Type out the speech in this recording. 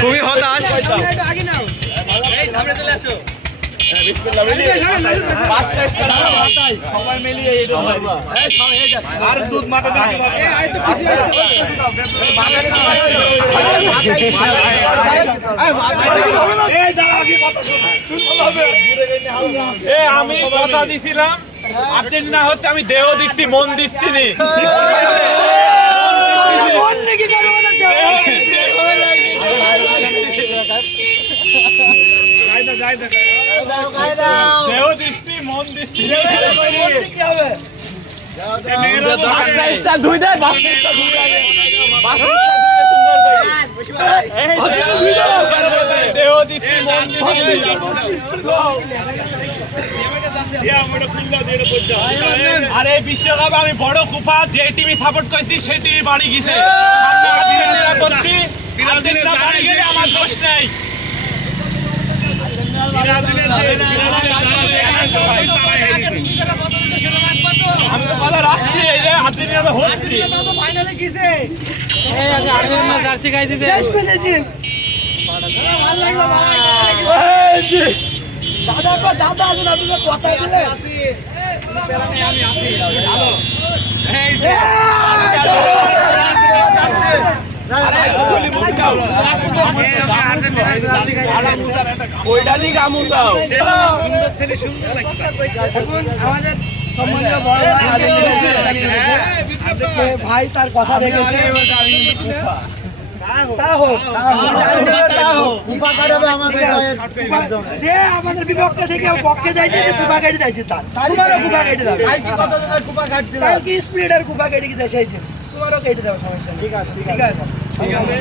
খুবই হতাশ। সবাই মিলিয়ে আর দুধ মাথা আমি কথা দিছিলাম আর্জেন্টিনা হচ্ছে, আমি দেহ দিচ্ছি মন দিচ্ছি নি। দেহ দৃষ্টি মন দৃষ্টি কি হবে? ধুই দেয় দেহ দৃষ্টি মন আরে বিশ্বকাপে আমি বড় কুপা যে টিভি সাপোর্ট করছি সেই টিভি বাড়ি গেছে, আমার দোষ নেই। আমি তো কথা রাখছি, এই যে আর্জেন্টিনা হচ্ছে ফাইনালে গেছে, আর্জেন্টিনা জার্সি গাই দিতে শেষ পেয়েছি। ভালো লাগলো দাদা, দাদা আসুন, আপনি কথা দিলে আমি আসি। ভাই তার কথা রেখেছে, যে আমাদের বিপক্ষে থেকে পক্ষে যাইছে, কুপা কেটে দিয়েছে, তারও কুপা কেটে দেবে। কি স্পিড আর কুপা কেটে দেয় সেই দিন, তোমারও কেটে দেবে, সমস্যা। ঠিক আছে, ঠিক আছে, ঠিক আছে।